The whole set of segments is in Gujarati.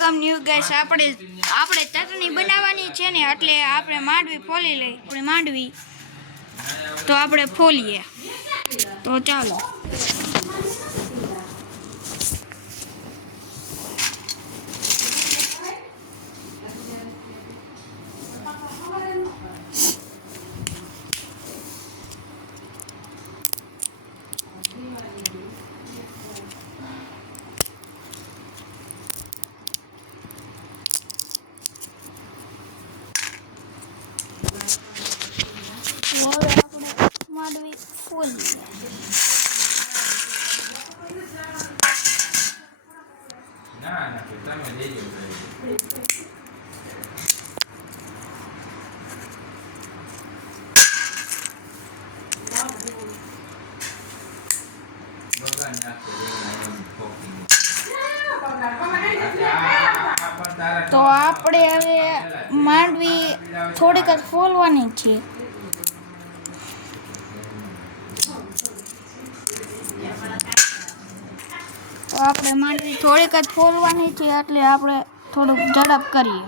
વેલકમ ન્યુ ગાઈસ આપણે ચટણી બનાવવાની છે ને એટલે આપણે માંડવી ફોલી લઈ આપણે માંડવી તો આપણે ફોલીએ તો ચાલો માંડવી ફોલી તો આપણે હવે માંડવી થોડીક જ ફોલવાની છે તો આપણે માંડવી થોડીક જ ફોલવાની છે એટલે આપણે થોડુંક ઝડપ કરીએ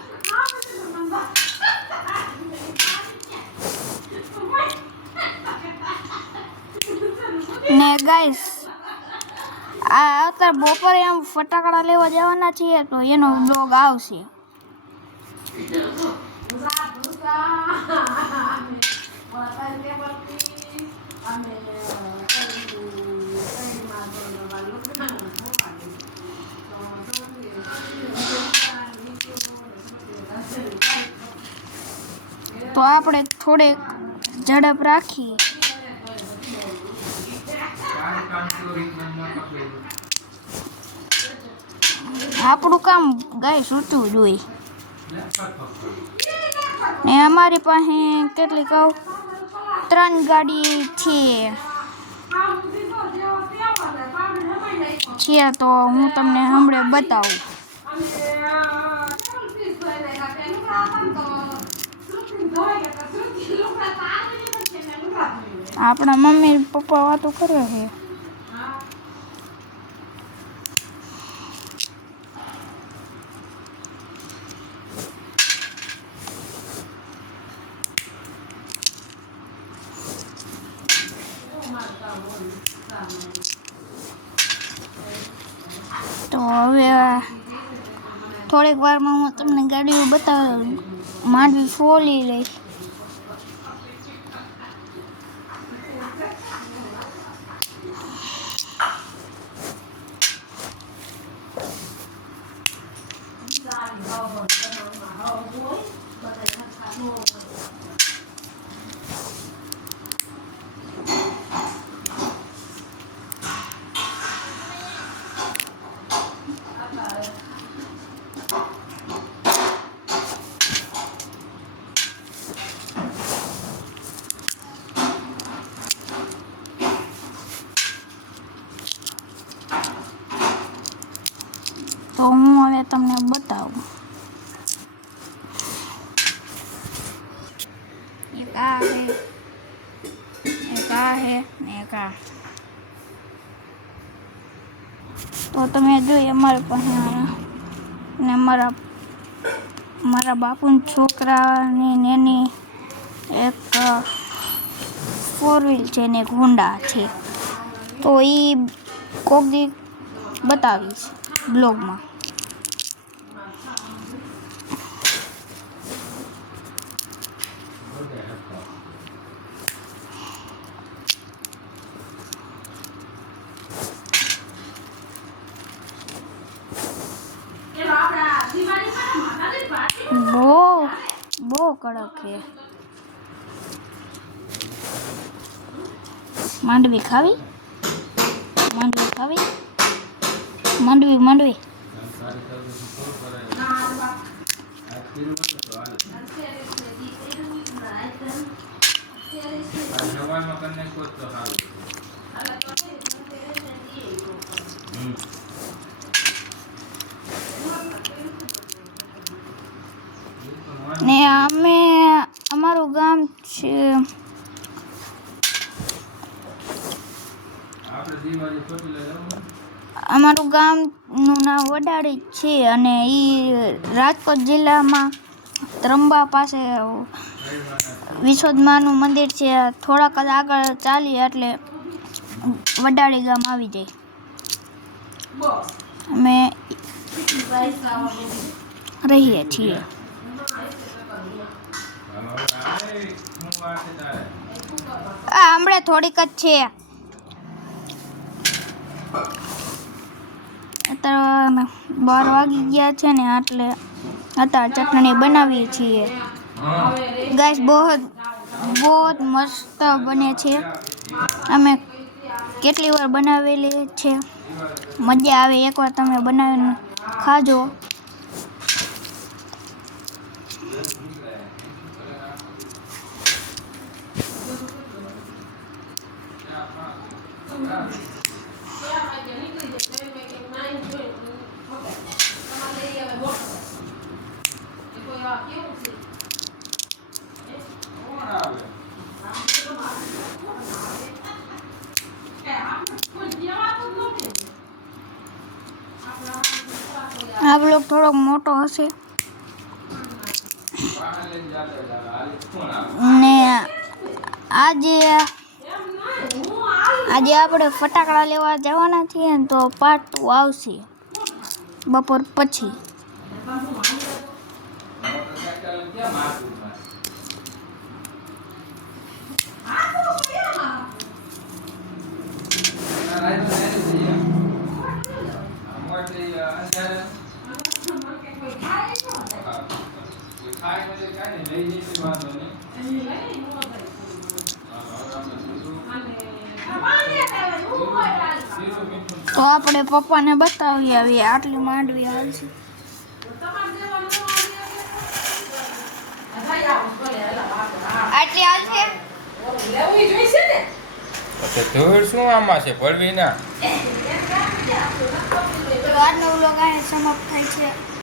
ને ગાઈસ આ અત્યારે બપોરે આમ ફટાકડા લેવા જવાના છીએ તો એનો બ્લોગ આવશે તો આપણે થોડીક ઝડપ રાખીએ આપણું કામ ગાય સૂચવું જોઈએ ને અમારી પાસે કેટલી કહું 3 ગાડી છે તો હું તમને હમણાં બતાવું આપણા મમ્મી પપ્પા વાતો કરે છે તો હવે થોડીક વારમાં હું તમને ગાડીઓ બતાવું માંડવી ફોલી લઈશ તો હું હવે તમને બતાવું એક આ હે ને એક આ તો તમે જોઈએ અમારી પાસે ને મારા બાપુના છોકરાની નેની એક 4 વ્હીલ છે ને એક હોન્ડા છે તો એ કોક દી બતાવીશ બ્લોગમાં બહુ કડક છે માંડવી ખાવી ને અમારું ગામ છે અમારું ગામનું નામ વડાળી છે અને એ રાજકોટ જિલ્લામાં ત્રંબા પાસે વિશોદમાનું મંદિર છે. થોડાક જ આગળ ચાલીએ એટલે વડાળી ગામ આવી જાય. અમે રહીએ છીએ. હમણાં થોડીક જ છે. અત્યારે 12 વાગી ગયા છે ને એટલે અત્યારે ચટણી બનાવીએ છીએ. ગાઈસ બહુ મસ્ત બને છે. અમે કેટલી વાર બનાવેલી છે. મજા આવે, એકવાર તમે બનાવીને ખાજો. આ બ્લોગ થોડોક મોટો હશે ને આજે આપણે ફટાકડા લેવા જવાના છીએ ને તો પાર્ટ 2 આવશે બપોર પછી. તો આપણે પપ્પાને બતાવી આવીએ. આટલી માંડવી હાલશે. આટલી હાલશે. ધૂળ શું આમાં છે ભરવી ના. આજનો વ્લોગ અહીં સમાપ્ત થાય છે.